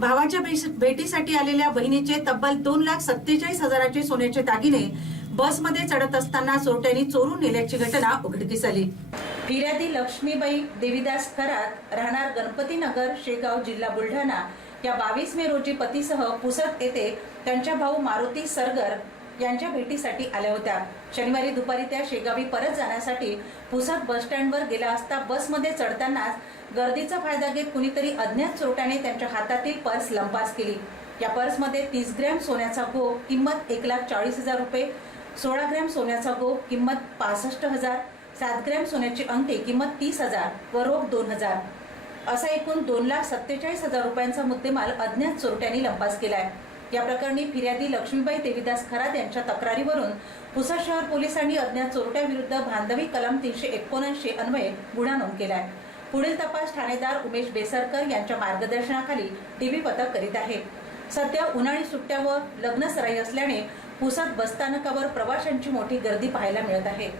भावाच्या भेटीसाठी आलेल्या बहिणीचे तब्बल दोन लाख सत्तेचाळीस हजाराचे सोन्याचे दागिने बसमध्ये चढत असताना चोरट्यांनी चोरून नेल्याची घटना उघडकीस आली. फिर्यादी लक्ष्मीबाई देवीदास खरात राहणार गणपतीनगर शेगाव जिल्हा बुलढाणा. या बावीस मे रोजी पतीसह पुसत येथे त्यांच्या भाऊ मारुती सरगर यांच्या भेटीसाठी आल्या होत्या. शनिवारी दुपारी त्या शेगावी परत जाण्यासाठी पुसद बस स्टँडवर गेल्या असता बसमध्ये चढतानाच गर्दीचा फायदा घेत कुणीतरी अज्ञात चोरट्याने त्यांच्या हातातील पर्स लंपास केली. या पर्समध्ये तीस ग्रॅम सोन्याचा गो किंमत एक लाख चाळीस हजार रुपये सोळा ग्रॅम सोन्याचा गो किंमत पासष्ट हजार सात ग्रॅम सोन्याची अंगठी किंमत तीस हजार व रोख दोन हजार. असा एकूण दोन लाख सत्तेचाळीस हजार रुपयांचा मुद्देमाल अज्ञात चोरट्यांनी लंपास केला आहे या प्रकरणी फिर्यादी लक्ष्मीबाई देवीदास खरात यांच्या तक्रारीवरून पुसद शहर पोलिसांनी अज्ञात चोरट्याविरुद्ध बांधवी कलम तीनशे एकोणऐंशी अन्वये गुन्हा नोंद केलाय. पुढील तपास ठाणेदार उमेश बेसरकर यांच्या मार्गदर्शनाखाली टीव्ही पथक करीत आहे. सध्या उन्हाळी सुट्ट्या व लग्न असल्याने पुसद बसस्थानकावर प्रवाशांची मोठी गर्दी पाहायला मिळत आहे.